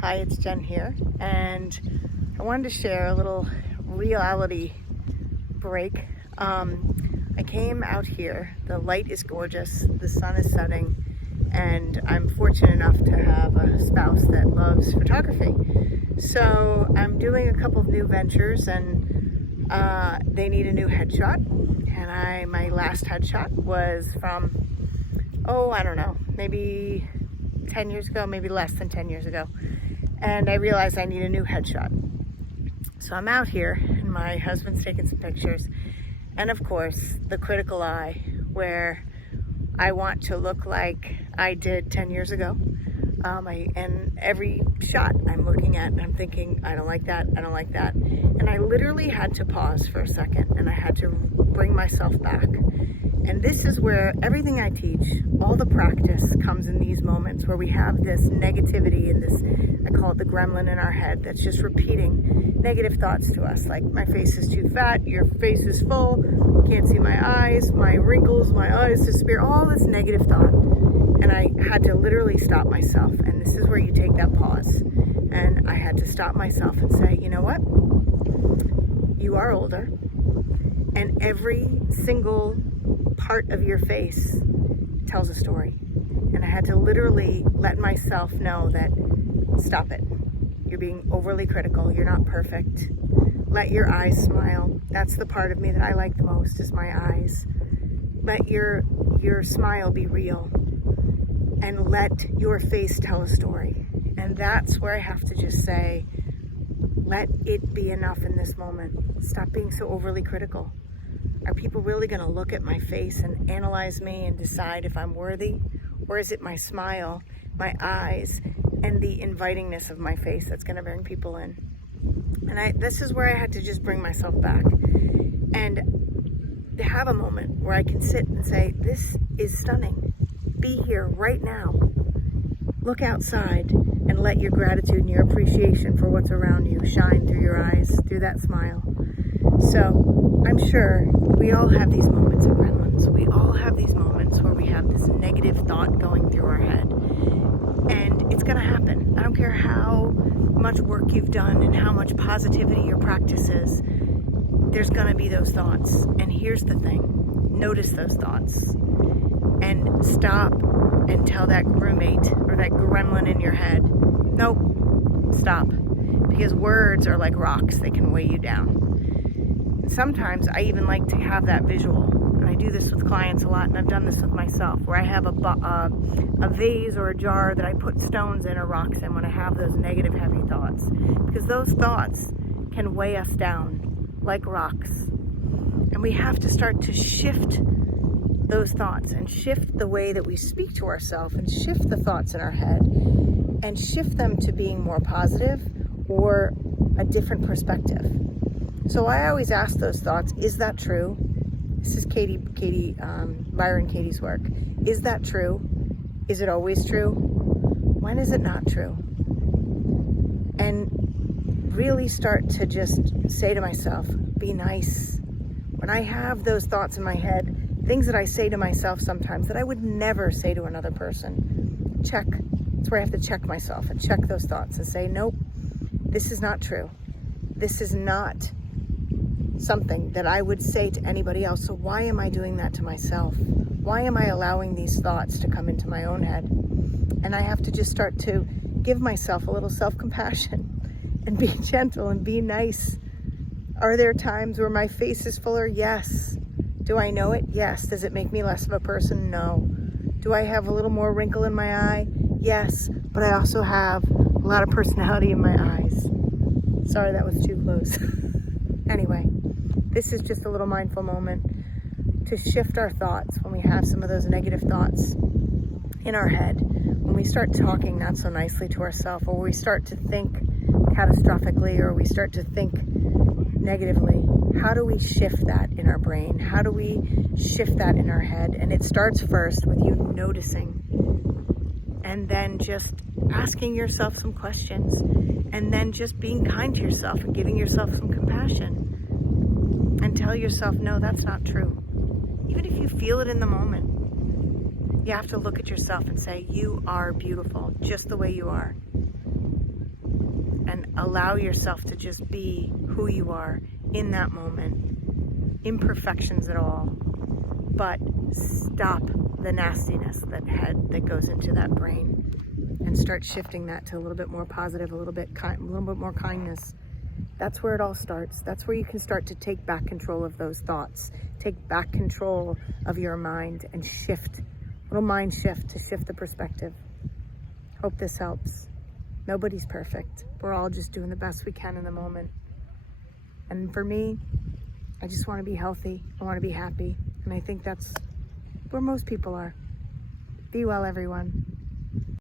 Hi, it's Jen here, and I wanted to share a little reality break. I came out here, the light is gorgeous, the sun is setting, and I'm fortunate enough to have a spouse that loves photography. So I'm doing a couple of new ventures, and they need a new headshot, and my last headshot was from, I don't know, maybe 10 years ago, maybe less than 10 years ago. And I realized I need a new headshot. So I'm out here and my husband's taking some pictures. And of course, the critical eye, where I want to look like I did 10 years ago. And every shot I'm looking at and I'm thinking, I don't like that, I don't like that. And I literally had to pause for a second and I had to bring myself back. And this is where everything I teach, all the practice comes in these moments where we have this negativity and this, I call it the gremlin in our head, that's just repeating negative thoughts to us. Like, my face is too fat, your face is full, you can't see my eyes, my wrinkles, my eyes disappear, all this negative thought. And I had to literally stop myself. And this is where you take that pause. And I had to stop myself and say, you know what? You are older. And every single part of your face tells a story. And I had to literally let myself know that, stop it. You're being overly critical. You're not perfect. Let your eyes smile. That's the part of me that I like the most, is my eyes. Let your smile be real. And let your face tell a story. And that's where I have to just say, let it be enough in this moment. Stop being so overly critical. Are people really going to look at my face and analyze me and decide if I'm worthy? Or is it my smile, my eyes, and the invitingness of my face that's going to bring people in? And this is where I had to just bring myself back. And to have a moment where I can sit and say, this is stunning. Be here right now. Look outside and let your gratitude and your appreciation for what's around you shine through your eyes, through that smile. So I'm sure we all have these moments of gremlins. We all have these moments where we have this negative thought going through our head. And it's going to happen. I don't care how much work you've done and how much positivity your practice is. There's going to be those thoughts. And here's the thing. Notice those thoughts. And stop and tell that roommate or that gremlin in your head, nope, stop. Because words are like rocks. They can weigh you down. And sometimes I even like to have that visual. And I do this with clients a lot, and I've done this with myself, where I have a vase or a jar that I put stones in or rocks in when I have those negative, heavy thoughts. Because those thoughts can weigh us down like rocks. And we have to start to shift those thoughts and shift the way that we speak to ourselves and shift the thoughts in our head and shift them to being more positive or a different perspective. So I always ask those thoughts, is that true? This is Byron Katie's work. Is that true? Is it always true? When is it not true? And really start to just say to myself, be nice. When I have those thoughts in my head, things that I say to myself sometimes that I would never say to another person, check. That's where I have to check myself and check those thoughts and say, nope, this is not true. This is not something that I would say to anybody else. So why am I doing that to myself? Why am I allowing these thoughts to come into my own head? And I have to just start to give myself a little self-compassion and be gentle and be nice. Are there times where my face is fuller? Yes. Do I know it? Yes. Does it make me less of a person? No. Do I have a little more wrinkle in my eye? Yes. But I also have a lot of personality in my eyes. Sorry, that was too close. Anyway, this is just a little mindful moment to shift our thoughts when we have some of those negative thoughts in our head. When we start talking not so nicely to ourselves, or we start to think catastrophically, or we start to think negatively, how do we shift that in our brain? How do we shift that in our head? And it starts first with you noticing, and then just asking yourself some questions, and then just being kind to yourself and giving yourself some compassion, and tell yourself, no, that's not true. Even if you feel it in the moment, you have to look at yourself and say, you are beautiful just the way you are. allow yourself to just be who you are in that moment. Imperfections at all. But stop the nastiness that goes into that brain and start shifting that to a little bit more positive, a little bit more kindness. That's where it all starts. That's where you can start to take back control of those thoughts, take back control of your mind and shift, little mind shift to shift the perspective. Hope this helps. Nobody's perfect. We're all just doing the best we can in the moment. And for me, I just want to be healthy. I want to be happy. And I think that's where most people are. Be well, everyone.